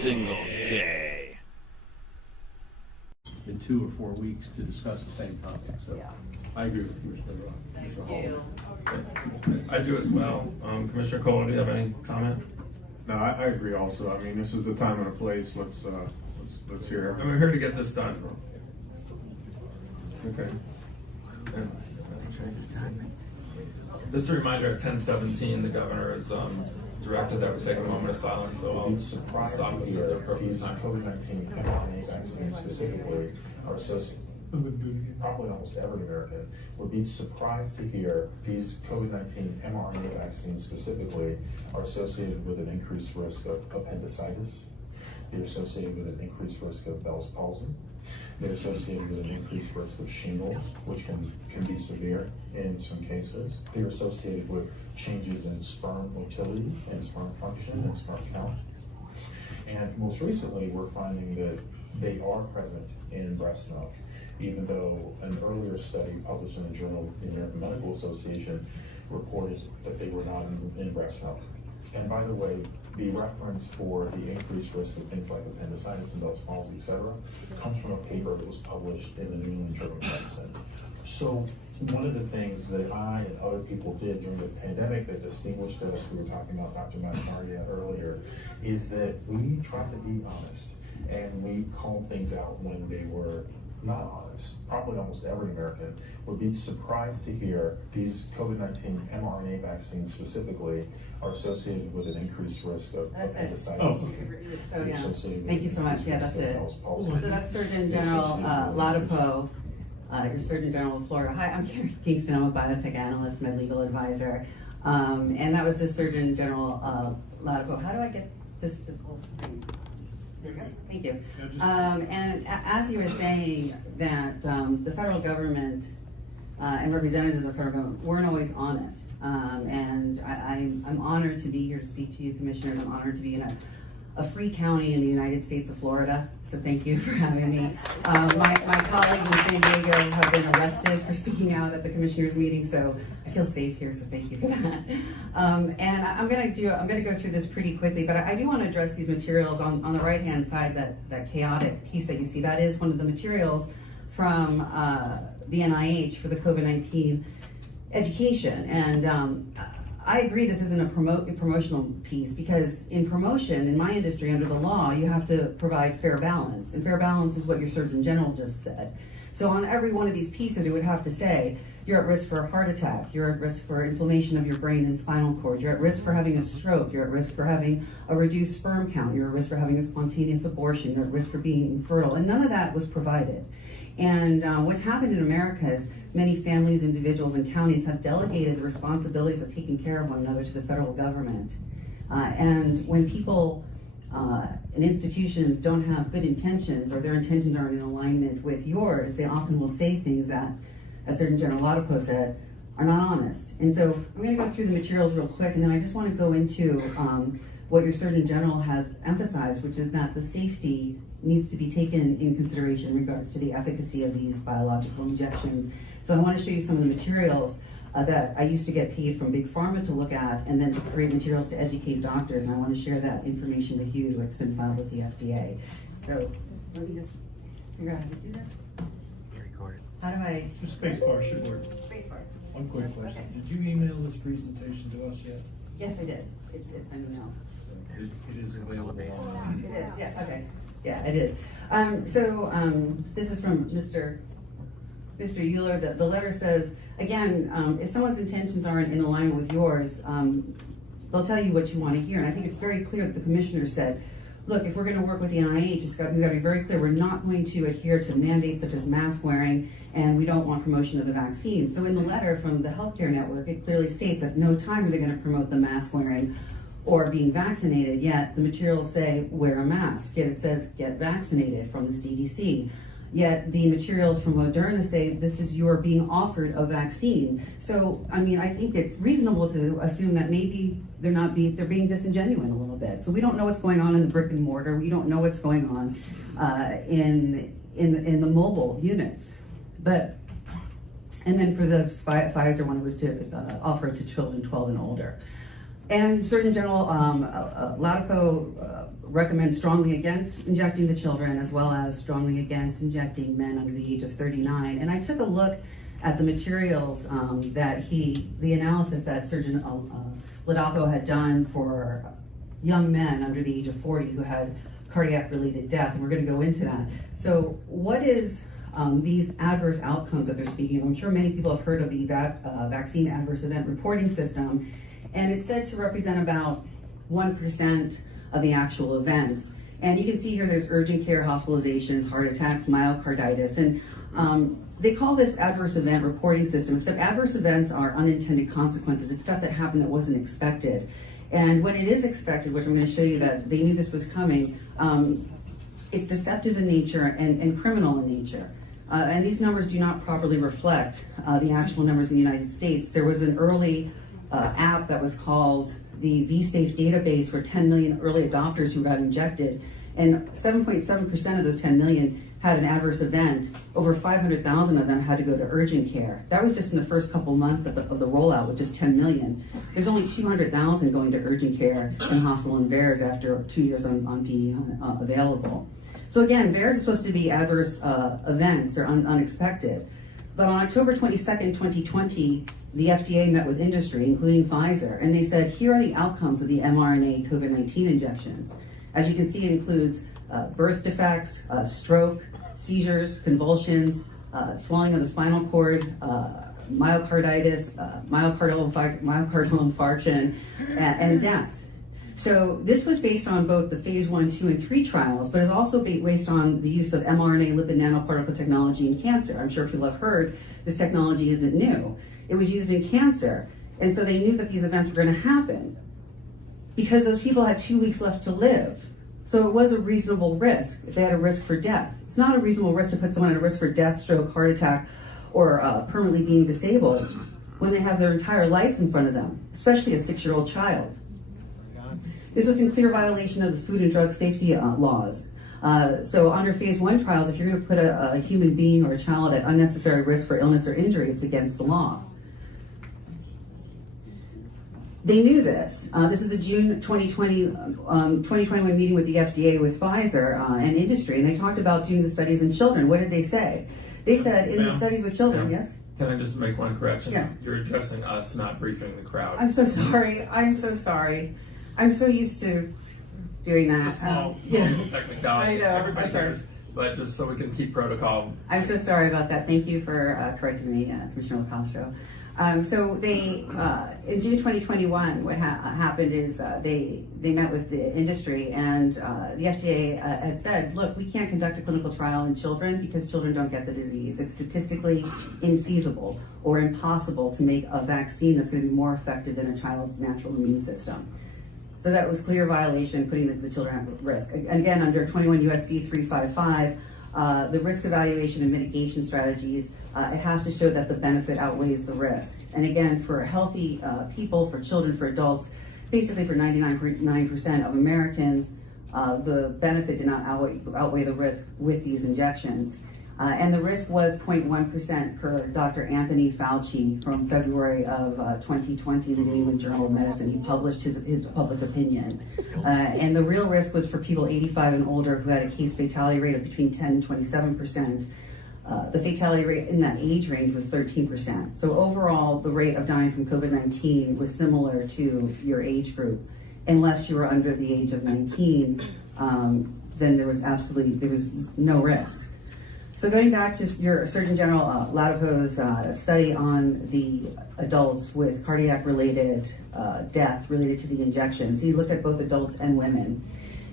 single day. In 2 or 4 weeks to discuss the same topic. So Yeah. I agree with you, Mr. Hall. I do as well. Commissioner Cole, do you have any comment? No, I agree also. I mean, this is the time and a place. Let's hear And we're here to get this done. Okay. And, just a reminder, at 10:17, the governor has directed that we take a moment of silence, so I'll stop this at the appropriate These time. COVID-19 mRNA vaccines specifically are associated, probably almost every American would be surprised to hear these COVID-19 mRNA vaccines specifically are associated with an increased risk of appendicitis. They're associated with an increased risk of Bell's palsy. They're associated with an increased risk of shingles, which can be severe in some cases. They're associated with changes in sperm motility and sperm function and sperm count. And most recently, we're finding that they are present in breast milk, even though an earlier study published in the Journal of the American Medical Association reported that they were not in breast milk. And by the way, the reference for the increased risk of things like appendicitis and Bell's palsy, et cetera, comes from a paper that was published in the New England Journal of Medicine. So one of the things that I and other people did during the pandemic that distinguished us, we were talking about Dr. Maria earlier, is that we tried to be honest and we called things out when they were not honest. Probably almost every American would be surprised to hear these COVID-19 mRNA vaccines specifically are associated with an increased risk of appendicitis. So yeah, thank you so much. Yeah, that's it. So that's Surgeon General Ladapo, your Surgeon General of Florida. Hi, I'm Carrie Kingston. I'm a biotech analyst, med legal advisor, and that was the Surgeon General Ladapo. How do I get this to full screen? There you go. Thank you. And as he was saying that the federal government and representatives of the federal government weren't always honest. And I'm honored to be here to speak to you, commissioners. I'm honored to be in a free county in the United States of Florida. So thank you for having me. My colleagues in San Diego have been arrested for speaking out at the commissioners meeting, so I feel safe here, so thank you for that. And I'm gonna go through this pretty quickly, but I do want to address these materials on the right-hand side, that chaotic piece that you see. That is one of the materials from the NIH for the COVID-19 education. And I agree this isn't a promotional piece, because in promotion, in my industry, under the law, you have to provide fair balance. And fair balance is what your Surgeon General just said. So on every one of these pieces, it would have to say, you're at risk for a heart attack, you're at risk for inflammation of your brain and spinal cord, you're at risk for having a stroke, you're at risk for having a reduced sperm count, you're at risk for having a spontaneous abortion, you're at risk for being infertile. And none of that was provided. And what's happened in America is many families, individuals, and counties have delegated the responsibilities of taking care of one another to the federal government. And when people and institutions don't have good intentions, or their intentions aren't in alignment with yours, they often will say things that, as Surgeon General Ladapo said, are not honest. And so I'm going to go through the materials real quick, and then I just want to go into what your Surgeon General has emphasized, which is that the safety needs to be taken in consideration in regards to the efficacy of these biological injections. So I want to show you some of the materials that I used to get paid from Big Pharma to look at, and then to create materials to educate doctors, and I want to share that information with you. It's been filed with the FDA. So let me just figure out how to do this. How do I? Spacebar should work. Spacebar. One quick question. Okay. Did you email this presentation to us yet? Yes, I did. It's an email. It is available online. It is, yeah, okay. Yeah, it is. This is from Mr. Euler. The letter says, again, if someone's intentions aren't in alignment with yours, they'll tell you what you want to hear. And I think it's very clear that the commissioner said, look, if we're going to work with the NIH, we've got to be very clear. We're not going to adhere to mandates such as mask wearing, and we don't want promotion of the vaccine. So in the letter from the healthcare network, it clearly states at no time are they going to promote the mask wearing or being vaccinated, yet the materials say wear a mask, yet it says get vaccinated from the CDC. Yet the materials from Moderna say this is you're being offered a vaccine. So, I mean, I think it's reasonable to assume that maybe they're being disingenuous a little bit. So we don't know what's going on in the brick and mortar. We don't know what's going on in the mobile units. But, and then for the Pfizer one, it was to offer it to children 12 and older. And Surgeon General Latipo recommends strongly against injecting the children, as well as strongly against injecting men under the age of 39. And I took a look at the materials the analysis that Surgeon Latipo had done for young men under the age of 40 who had cardiac-related death, and we're going to go into that. So what is these adverse outcomes that they're speaking of? I'm sure many people have heard of the vaccine adverse event reporting system, and it's said to represent about 1% of the actual events. And you can see here there's urgent care hospitalizations, heart attacks, myocarditis, and they call this adverse event reporting system, except adverse events are unintended consequences. It's stuff that happened that wasn't expected. And when it is expected, which I'm going to show you that they knew this was coming, it's deceptive in nature and criminal in nature. And these numbers do not properly reflect the actual numbers in the United States. There was an early app that was called the VSafe database for 10 million early adopters who got injected, and 7.7% of those 10 million had an adverse event. Over 500,000 of them had to go to urgent care. That was just in the first couple months of the rollout with just 10 million. There's only 200,000 going to urgent care in hospital in VAERS after 2 years on being available. So again, VAERS is supposed to be adverse events, they're unexpected. But on October 22nd, 2020, the FDA met with industry, including Pfizer, and they said, here are the outcomes of the mRNA COVID-19 injections. As you can see, it includes birth defects, stroke, seizures, convulsions, swelling of the spinal cord, myocarditis, myocardial infarction, and death. So this was based on both the phase 1, 2, and 3 trials, but it's also based on the use of mRNA lipid nanoparticle technology in cancer. I'm sure people have heard this technology isn't new. It was used in cancer, and so they knew that these events were going to happen because those people had 2 weeks left to live. So it was a reasonable risk if they had a risk for death. It's not a reasonable risk to put someone at a risk for death, stroke, heart attack, or permanently being disabled when they have their entire life in front of them, especially a 6-year-old child. This was in clear violation of the food and drug safety laws. So under phase 1 trials, if you're going to put a human being or a child at unnecessary risk for illness or injury, it's against the law. They knew this. This is a June 2021 meeting with the FDA with Pfizer and industry, and they talked about doing the studies in children. What did they say? They said in the studies with children, yes? Can I just make one correction? Yeah. You're addressing us, not briefing the crowd. I'm so sorry. I'm so sorry. I'm so used to doing that. It's a small yeah. little technicality. I know. Everybody I'm sorry. knows, but just so we can keep protocol. I'm so sorry about that. Thank you for correcting me, Commissioner Castro. So they, in June 2021, what happened is they met with the industry, and the FDA had said, look, we can't conduct a clinical trial in children because children don't get the disease. It's statistically infeasible or impossible to make a vaccine that's going to be more effective than a child's natural immune system. So that was clear violation, putting the children at risk. Again, under 21 USC 355, the risk evaluation and mitigation strategies, it has to show that the benefit outweighs the risk. And again, for healthy people, for children, for adults, basically for 99% of Americans, the benefit did not outweigh the risk with these injections. And the risk was 0.1% per Dr. Anthony Fauci from February of 2020 in the New England Journal of Medicine. He published his public opinion. And the real risk was for people 85 and older who had a case fatality rate of between 10 and 27%. The fatality rate in that age range was 13%. So overall, the rate of dying from COVID-19 was similar to your age group. Unless you were under the age of 19, then there was no risk. So going back to your Surgeon General Latipo's study on the adults with cardiac-related death related to the injections, he looked at both adults and women.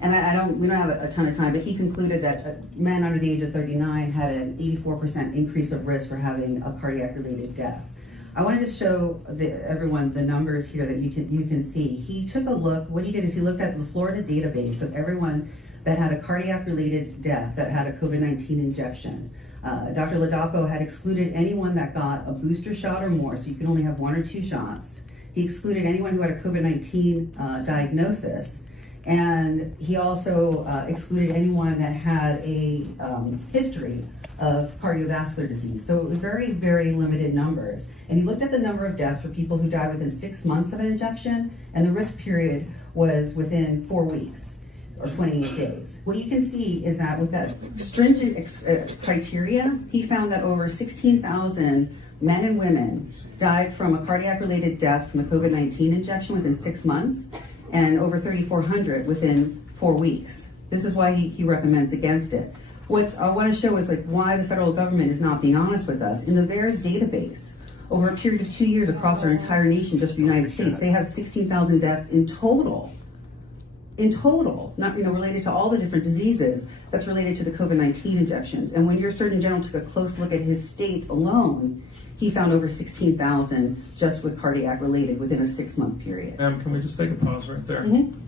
And we don't have a ton of time, but he concluded that men under the age of 39 had an 84% increase of risk for having a cardiac-related death. I wanted to show everyone the numbers here that you can see. He took a look. What he did is he looked at the Florida database of everyone that had a cardiac-related death that had a COVID-19 injection. Dr. Latipo had excluded anyone that got a booster shot or more, so you can only have 1 or 2 shots. He excluded anyone who had a COVID-19 diagnosis, And he also excluded anyone that had a history of cardiovascular disease. So it was very, very limited numbers. And he looked at the number of deaths for people who died within 6 months of an injection, and the risk period was within 4 weeks or 28 days. What you can see is that with that stringent criteria, he found that over 16,000 men and women died from a cardiac-related death from the COVID-19 injection within 6 months, and over 3,400 within 4 weeks. This is why he recommends against it. What I want to show is like why the federal government is not being honest with us. In the VAERS database, over a period of 2 years across our entire nation, just for the United States, they have 16,000 deaths in total. In total, not related to all the different diseases that's related to the COVID-19 injections. And when your Surgeon General took a close look at his state alone, he found over 16,000 just with cardiac related within a 6-month period. Ma'am, can we just take a pause right there? Mm-hmm.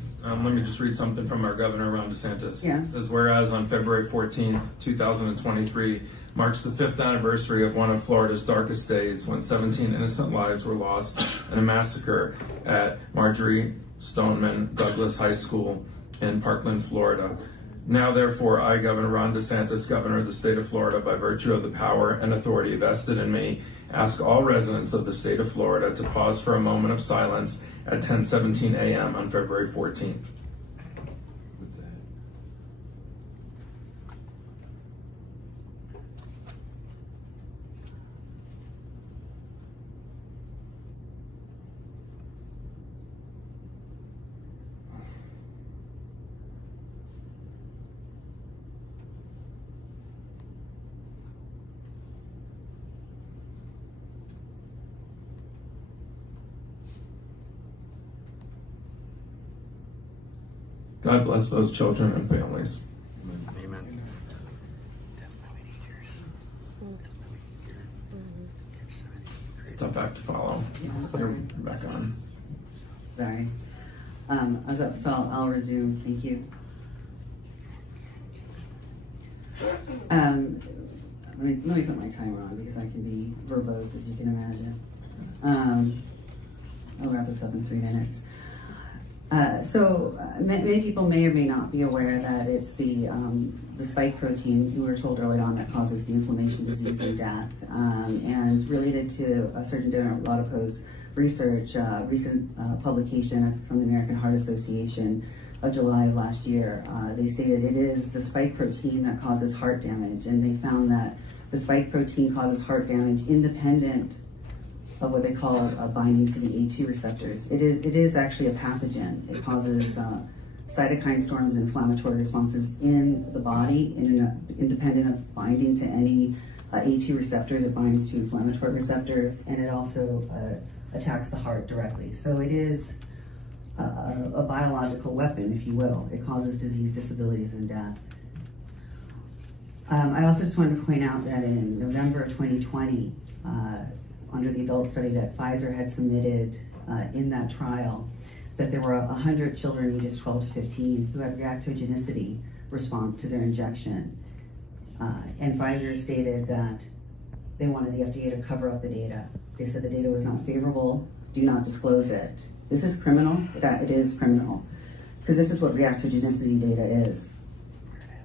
Let me just read something from our Governor, Ron DeSantis. Yeah. It says, whereas on February 14th, 2023, marks the 5th anniversary of one of Florida's darkest days when 17 innocent lives were lost in a massacre at Marjorie Stoneman Douglas High School in Parkland, Florida. Now, therefore, I, Governor Ron DeSantis, Governor of the state of Florida, by virtue of the power and authority vested in me, ask all residents of the state of Florida to pause for a moment of silence at 10:17 a.m. on February 14th. God bless those children and families. Amen. It's a tough act to follow. You're back on. Sorry. So I'll resume. Thank you. Let me put my timer on because I can be verbose, as you can imagine. I'll wrap this up in 3 minutes. Many people may or may not be aware that it's the spike protein, we were told early on, that causes the inflammation, disease, and death. And related to Surgeon General Laudapau's research, recent publication from the American Heart Association of July of last year, they stated it is the spike protein that causes heart damage, and they found that the spike protein causes heart damage independent of what they call binding to the A2 receptors. It is actually a pathogen. It causes cytokine storms and inflammatory responses in the body, independent of binding to any A2 receptors. It binds to inflammatory receptors, and it also attacks the heart directly. So it is a biological weapon, if you will. It causes disease, disabilities, and death. I also just wanted to point out that in November of 2020, under the adult study that Pfizer had submitted in that trial, that there were 100 children ages 12 to 15 who had reactogenicity response to their injection. And Pfizer stated that they wanted the FDA to cover up the data. They said the data was not favorable, do not disclose it. This is criminal, it is criminal, because this is what reactogenicity data is.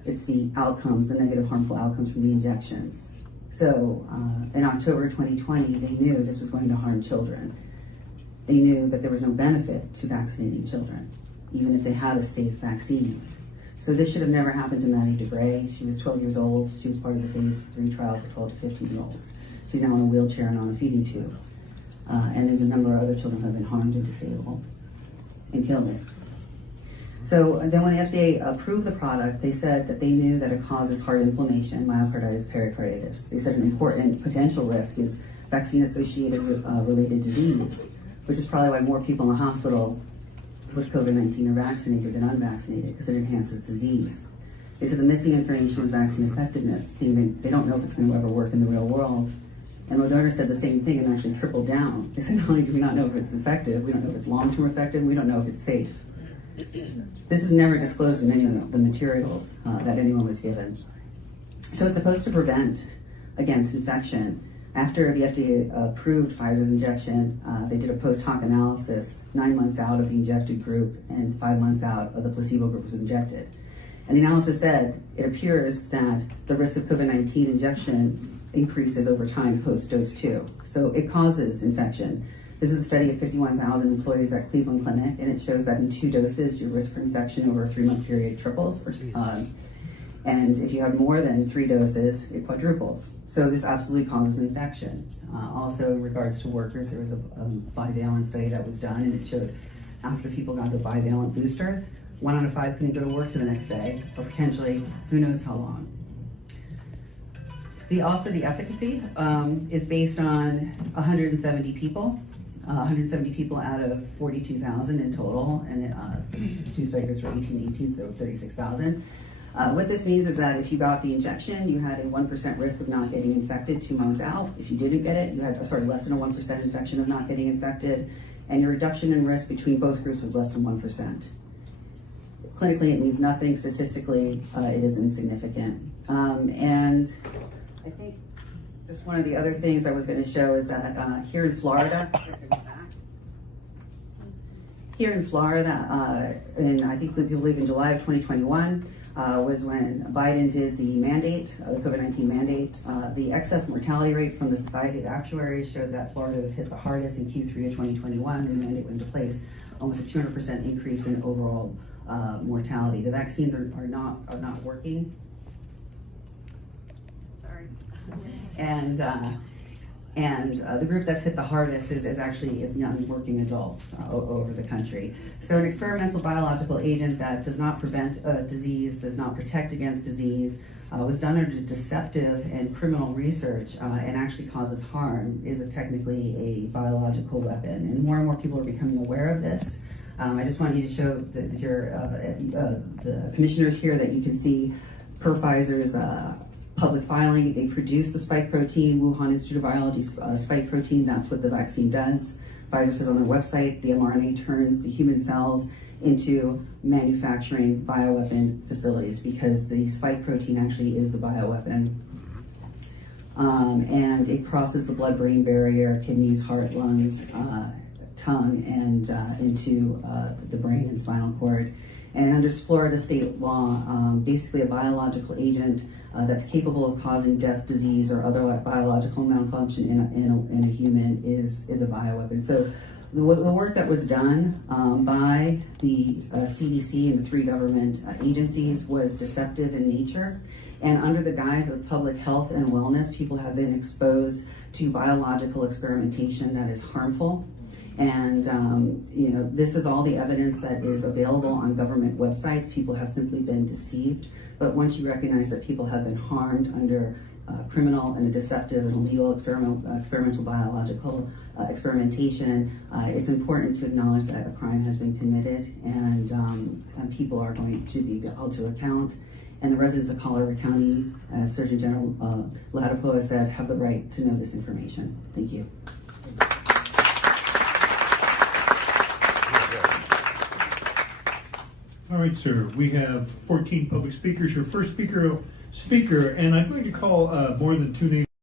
It's the outcomes, the negative harmful outcomes from the injections. So in October 2020, they knew this was going to harm children. They knew that there was no benefit to vaccinating children, even if they had a safe vaccine. So this should have never happened to Maddie DeGray. She was 12 years old. She was part of the phase 3 trial for 12 to 15-year-olds. She's now in a wheelchair and on a feeding tube. And there's a number of other children who have been harmed and disabled and killed. So then when the FDA approved the product, they said that they knew that it causes heart inflammation, myocarditis, pericarditis. They said an important potential risk is vaccine-associated related disease, which is probably why more people in the hospital with COVID-19 are vaccinated than unvaccinated, because it enhances disease. They said the missing information was vaccine effectiveness, saying they don't know if it's going to ever work in the real world. And Moderna said the same thing and actually tripled down. They said not only do we not know if it's effective, we don't know if it's long-term effective, we don't know if it's safe. This is never disclosed in any of the materials that anyone was given. So it's supposed to prevent against infection, After the FDA approved Pfizer's injection, they did a post hoc analysis 9 months out of the injected group and 5 months out of the placebo group was injected. And the analysis said it appears that the risk of COVID-19 injection increases over time post-dose 2. So it causes infection. This is a study of 51,000 employees at Cleveland Clinic, and it shows that in 2 doses, your risk for infection over a 3-month period triples. And if you have more than 3 doses, it quadruples. So this absolutely causes infection. Also, in regards to workers, there was a bivalent study that was done, and it showed after people got the bivalent booster, 1 out of 5 couldn't go to work to the next day, or potentially, who knows how long. Also, the efficacy is based on 170 people. 170 people out of 42,000 in total, and 2 studies were 18, so 36,000. What this means is that if you got the injection, you had a 1% risk of not getting infected 2 months out. If you didn't get it, you had, less than a 1% infection of not getting infected, and your reduction in risk between both groups was less than 1%. Clinically, it means nothing. Statistically, it is insignificant. And I think just one of the other things I was going to show is that here in Florida, and I think I believe in July of 2021 was when Biden did the mandate, the COVID-19 mandate. The excess mortality rate from the Society of Actuaries showed that Florida was hit the hardest in Q3 of 2021 when the mandate went into place, almost a 200% increase in overall mortality. The vaccines are not working. Sorry. And the group that's hit the hardest is young working adults over the country. So an experimental biological agent that does not prevent disease, does not protect against disease, was done under deceptive and criminal research and actually causes harm, is technically a biological weapon. And more people are becoming aware of this. I just want you to show the commissioners here that you can see per Pfizer's public filing. They produce the spike protein, Wuhan Institute of Biology spike protein. That's what the vaccine does. Pfizer says on their website, the mRNA turns the human cells into manufacturing bioweapon facilities because the spike protein actually is the bioweapon. And it crosses the blood-brain barrier, kidneys, heart, lungs, tongue, and into the brain and spinal cord. And under Florida state law, basically a biological agent that's capable of causing death, disease, or other biological malfunction in a human is a bioweapon. So the work that was done by the CDC and the 3 government agencies was deceptive in nature. And under the guise of public health and wellness, people have been exposed to biological experimentation that is harmful. And this is all the evidence that is available on government websites. People have simply been deceived. But once you recognize that people have been harmed under criminal and a deceptive and illegal experimental biological experimentation, it's important to acknowledge that a crime has been committed, and people are going to be held to account. And the residents of Collier County, as Surgeon General Ladapo has said, have the right to know this information. Thank you. All right, sir. We have 14 public speakers. Your first speaker, and I'm going to call more than 2 names.